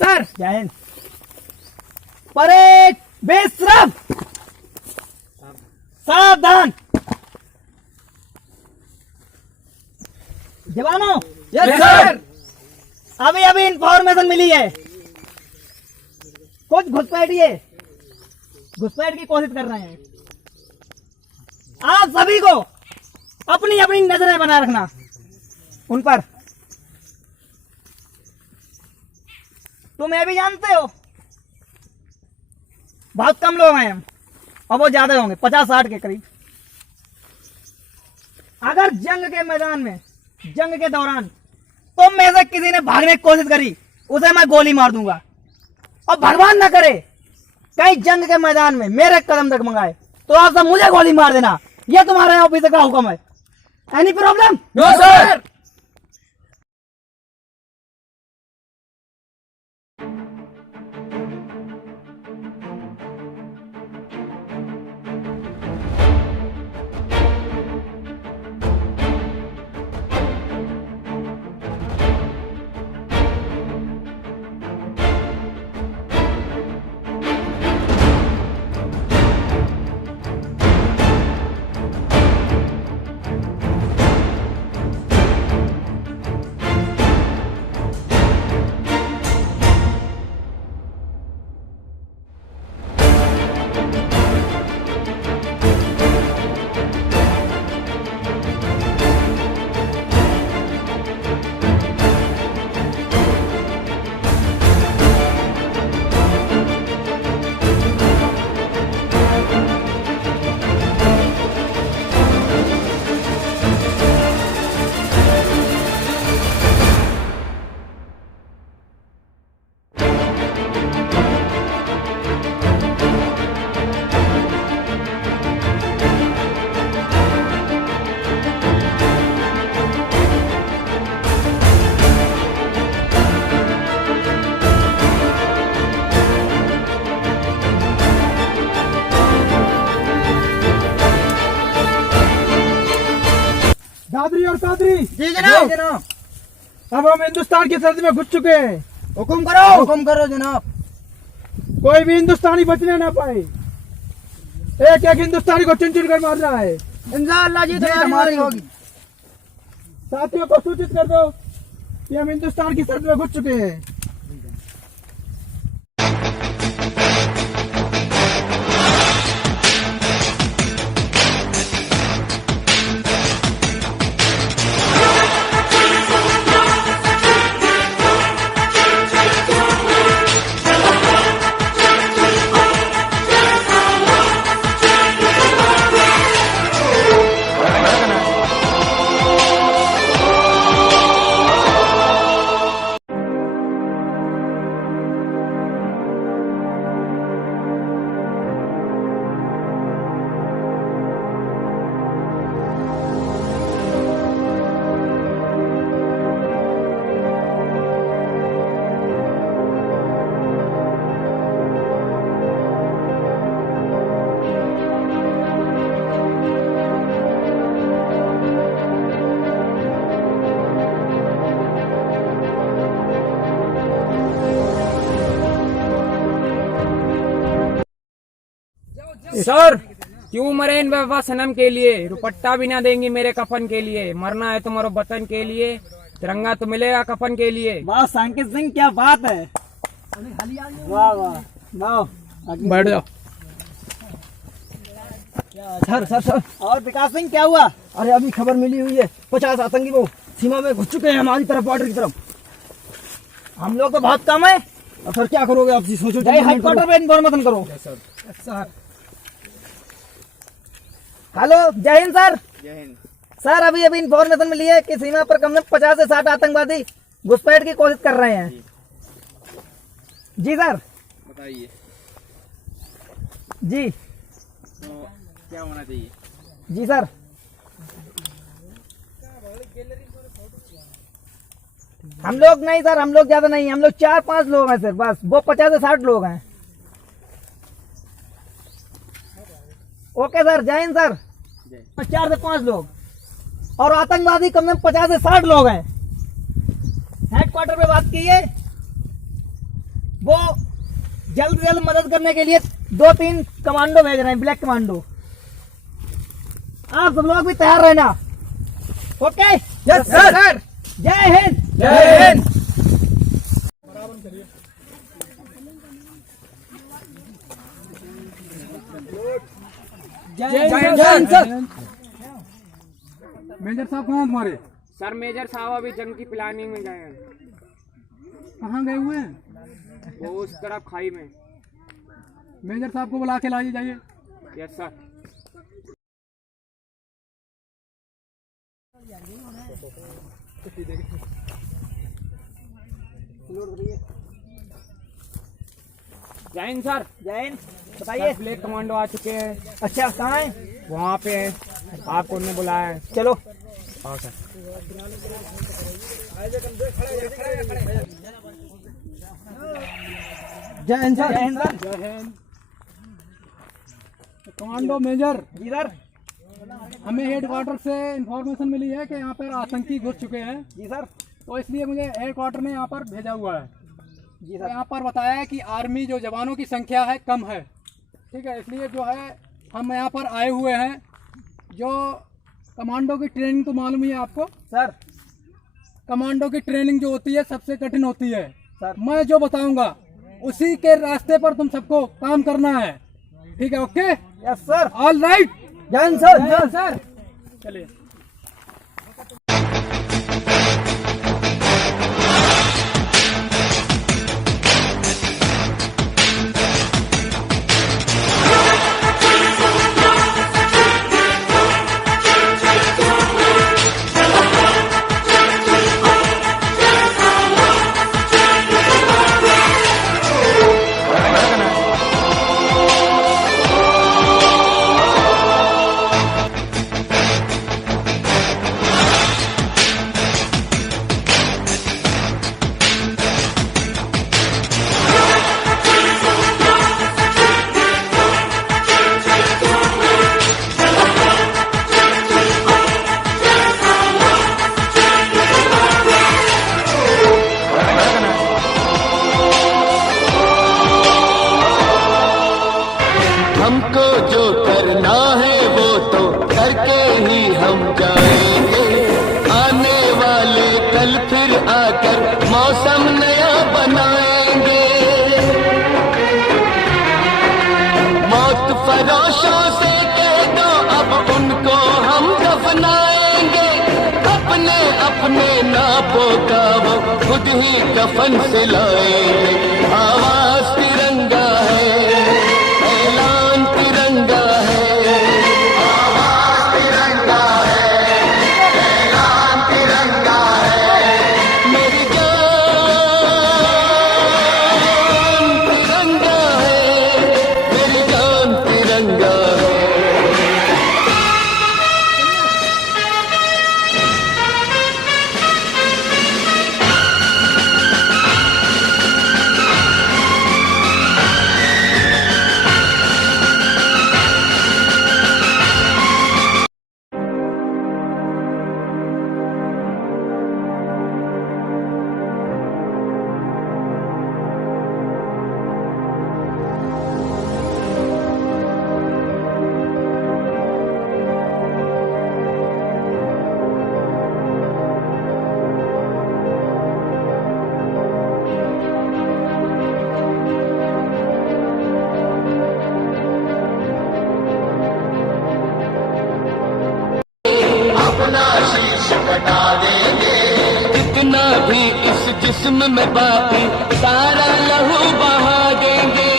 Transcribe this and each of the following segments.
Sir. जय Hind. Parade बेशरम, सावधान। जवानों, यस सर। अभी अभी इंफॉर्मेशन मिली है, कुछ घुसपैठ की कोशिश कर रहे हैं। आप सभी को अपनी अपनी नजरें बना रखना उन पर। तुम ये भी जानते हो बहुत कम लोग हैं हम, और वो ज्यादा होंगे 50-60 के करीब। अगर जंग के मैदान में, जंग के दौरान तुम में से किसी ने भागने की कोशिश करी, उसे मैं गोली मार दूंगा। और भगवान ना करे कहीं जंग के मैदान में मेरे कदम तक मंगाए तो आप सब मुझे गोली मार देना। यह तुम्हारे ऑफिसर का हुक्म है। Any problem? No sir. Dadri और कादरी, जी जनाब। अब हम हिंदुस्तान की सरहद में घुस चुके हैं। हुक्म करो। हुक्म करो जनाब। कोई भी हिंदुस्तानी बचने ना पाए। एक एक हिंदुस्तानी को चुन चुन कर मारना है। इंशाअल्लाह जी हमारी होगी। साथियों को सूचित कर दो कि हम हिंदुस्तान की सरहद में घुस चुके हैं। सर क्यों मरे इन बेवफा सनम के लिए, रुपट्टा भी ना देंगी मेरे कफन के लिए। मरना है तुम्हारे वतन के लिए, तिरंगा तो मिलेगा कफन के लिए। वाह सांकेत सिंह, क्या बात है। वाह वाह वाह। बैठ जाओ। Sir sir sir. और विकास सिंह क्या हुआ? अरे अभी खबर मिली हुई है, 50 आतंकी वो सीमा में घुस चुके हैं हमारी तरफ, बॉर्डर की तरफ। हम लोग तो बहुत कम है। अब सर क्या करोगे आप? सोचो। हेडक्वार्टर पे इन्फॉर्मेशन करो। सर हेलो, जय हिंद सर। जय हिंद। सर अभी अभी इन्फॉर्मेशन मिली है कि सीमा पर कम से कम 50 से 60 आतंकवादी घुसपैठ की कोशिश कर रहे हैं। जी सर। बताइए जी। तो क्या होना चाहिए? जी सर। हम लोग नहीं सर, हम लोग ज्यादा नहीं, हम लोग 4-5 लोग हैं सर, बस। वो 50 से 60 लोग हैं। ओके सर, जय हिंद सर। 4 से 5 लोग, और आतंकवादी कम से कम 50 से 60 लोग हैं। हेडक्वार्टर पे बात कीजिए। वो जल्द से जल्द मदद करने के लिए 2-3 कमांडो भेज रहे हैं, ब्लैक कमांडो। आप सब लोग भी तैयार रहना। ओके? Yes sir. जय हिंद। जय हिंद। जय हिंद सर। मेजर साहब कहाँ हैं तुम्हारे? सर मेजर साहब अभी जंग की प्लानिंग में गए हैं। कहाँ गए हुए हैं? वो उस तरफ खाई में। मेजर साहब को बुला के लाइए जाइए। Yes sir. जय हिंद सर। जय हिंद। बताइए। ब्लैक कमांडो आ चुके हैं। अच्छा, कहाँ है? वहाँ पे हैं। आपको उन्होंने बुलाया है। चलो। हाँ सर। जय हिंद सर। जय हिंद सर। जय हिंद। कमांडो मेजर, जी सर। हमें हेडक्वार्टर से इंफॉर्मेशन मिली है कि यहाँ पर आतंकी घुस चुके हैं, जी सर। तो इसलिए मुझे हेडक्वार्टर ने यहाँ पर भेजा हुआ है। जी तो सर। यहाँ पर बताया है कि आर्मी जो जवानों की संख्या है कम है, ठीक है, इसलिए जो है हम यहाँ पर आए हुए हैं। जो कमांडो की ट्रेनिंग तो मालूम ही है आपको सर। कमांडो की ट्रेनिंग जो होती है सबसे कठिन होती है सर। मैं जो बताऊंगा उसी के रास्ते पर तुम सबको काम करना है, ठीक है? Okay? Yes sir. All right. जय हिंद सर। जय हिंद सर। चलिए। हमको जो करना है वो तो करके ही हम जाएंगे। आने वाले कल फिर आकर मौसम नया बनाएंगे। मौत फरोशों से कह दो अब उनको हम दफनाएंगे। अपने अपने नापों का वो खुद ही कफन से लाएंगे। आवाज तिरंगा है, ऐलान तिरंगा है, आवाज तिरंगा है, ऐलान तिरंगा है। मेरी जान तिरंगा है, मेरी जान तिरंगा है। अपना शीश कटा देंगे। जितना भी इस जिस्म में बाकी सारा लहू बहा देंगे।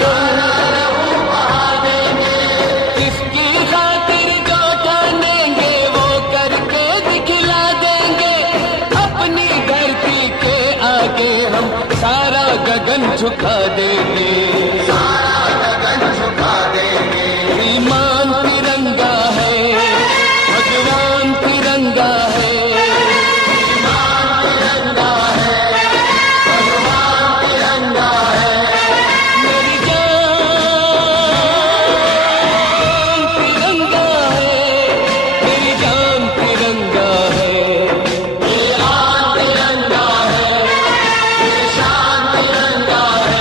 सारा लहू बहा देंगे। किसकी खातिर जो जानेंगे वो करके दिखला देंगे। अपनी धरती के आगे हम सारा गगन झुका देंगे। सारा गगन झुका देंगे। ईमान तिरंगा है, भगवान तिरंगा है, ईमान तिरंगा है, भगवान तिरंगा है। मेरी जान तिरंगा है, मेरी जान तिरंगा है। ये आन तिरंगा है, ये शान तिरंगा है।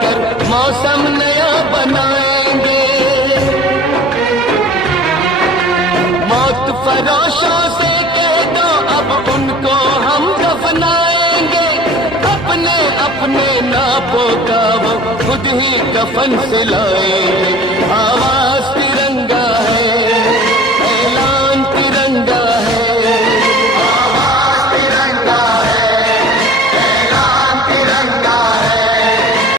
आकर मौसम नया बनाएंगे। मौत फरोशों से कह दो अब उनको हम दफनाएंगे। अपने अपने नापों का वो खुद ही कफन सिलाएंगे। आवाज